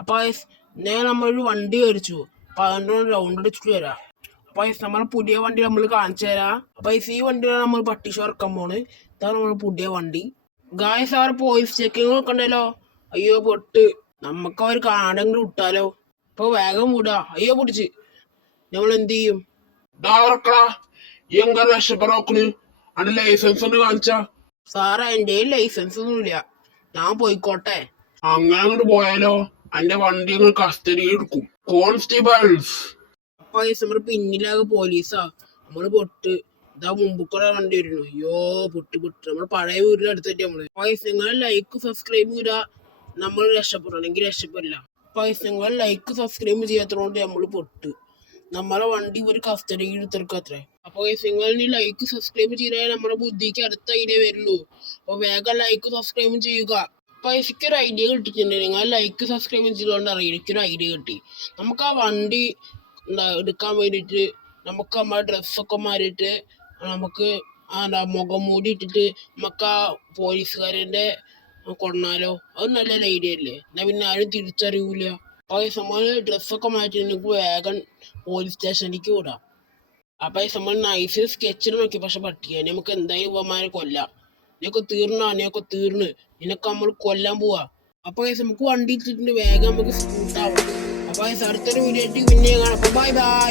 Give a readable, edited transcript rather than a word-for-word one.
അപ്പൊ നേരെ നമ്മളൊരു വണ്ടി മേടിച്ചു. അപ്പൊ അതിൻ്റെ റൗണ്ട് അടിച്ചിട്ട് വരാം. അപ്പൊ നമ്മളെ പുതിയ വണ്ടി നമ്മൾ കാണിച്ചു തരാം. അപ്പൊ ഈ വണ്ടിയാണ് നമ്മൾ പട്ടിഷ ഇറക്കാൻ പോണ്. ഇതാണ് നമ്മുടെ പുതിയ വണ്ടി. ഗായ്സ് അവർ പോലീസ് ചെക്കിങ് നോക്കണ്ടല്ലോ. അയ്യോ പൊട്ട്, നമുക്ക് അവർ കാണാനെങ്കിലും വിട്ടാലോ. ഇപ്പൊ വേഗം വിടാ. അയ്യോ പിടിച്ച് നമ്മൾ എന്ത് ചെയ്യും? അന്റെ ലൈസൻസ് ഒന്ന് കാണിച്ചാ. സാറേ എന്റെ ലൈസൻസ് ഒന്നുമില്ല, ഞാൻ പോയിക്കോട്ടെ. അങ്ങനെ അങ്ങോട്ട് പോയാലോ? എന്റെ വണ്ടി കസ്റ്റഡിയിൽ എടുക്കും കോൺസ്റ്റബിൾസ്. അപ്പൊ നമ്മുടെ പിന്നിലാകെ പോലീസാ. നമ്മള് പൊട്ട്. ഇതാ മുമ്പുക്കുള്ള വണ്ടി വരുന്നു. അയ്യോ പൊട്ട് നമ്മള് പഴയ വീടിനടുത്തിട്ട് നിങ്ങൾ ലൈക്ക് സബ്സ്ക്രൈബ് ചെയ്താ നമ്മൾ രക്ഷപ്പെടും, അല്ലെങ്കിൽ രക്ഷപ്പെടില്ല. നിങ്ങൾ ലൈക്ക് സബ്സ്ക്രൈബ് ചെയ്യാത്തതുകൊണ്ട് നമ്മള് പൊട്ട്. നമ്മളെ വണ്ടി ഒരു കസ്റ്റഡിയിൽ എടുത്തെടുക്കത്രേ. അപ്പൊ നിങ്ങൾ ലൈക്ക് സബ്സ്ക്രൈബ് ചെയ്താൽ നമ്മുടെ ബുദ്ധിക്ക് അടുത്ത ഐഡിയ വരുള്ളൂ. അപ്പൊ വേഗം ലൈക്ക് സബ്സ്ക്രൈബ് ചെയ്യുക. അപ്പൊ എനിക്കൊരു ഐഡിയ കിട്ടിയിട്ടുണ്ട്. നിങ്ങൾ ലൈക്ക് സബ്സ്ക്രൈബ് ചെയ്തുകൊണ്ട് അറിയാം, എനിക്കൊരു ഐഡിയ കിട്ടി. നമുക്ക് ആ വണ്ടി എടുക്കാൻ വേണ്ടിയിട്ട് നമുക്ക് നമ്മുടെ ഡ്രസ്സൊക്കെ മാറിയിട്ട് നമുക്ക് മുഖം മൂടി ഇട്ടിട്ട് നമുക്ക് ആ പോലീസുകാരൻ്റെ കൊണ്ടാലോ? അത് നല്ലൊരു ഐഡിയ അല്ലേ? എന്നാ പിന്നെ ആരും തിരിച്ചറിയൂല. അപ്പൊ നമ്മള് ഡ്രസ്സൊക്കെ മാറ്റി നമുക്ക് വേഗം പോലീസ് സ്റ്റേഷനിലേക്ക് വിടാം. അപ്പൊ നമ്മൾ നൈസ് സ്കെച്ചിൽ നോക്കി, പക്ഷെ പറ്റിയ നമുക്ക് എന്തായാലും ഉപമാരെ കൊല്ലാം. നിനക്ക് തീർന്ന് നിനക്ക് നമ്മൾ കൊല്ലാൻ പോവാ. അപ്പൊ നമുക്ക് വണ്ടി ഇട്ടിട്ടുണ്ട്, വേഗം നമുക്ക് സ്കൂട്ടാവും. അപ്പൊ അടുത്തൊരു വീഡിയോ ആയിട്ട് പിന്നെ കാണാം. Bye bye.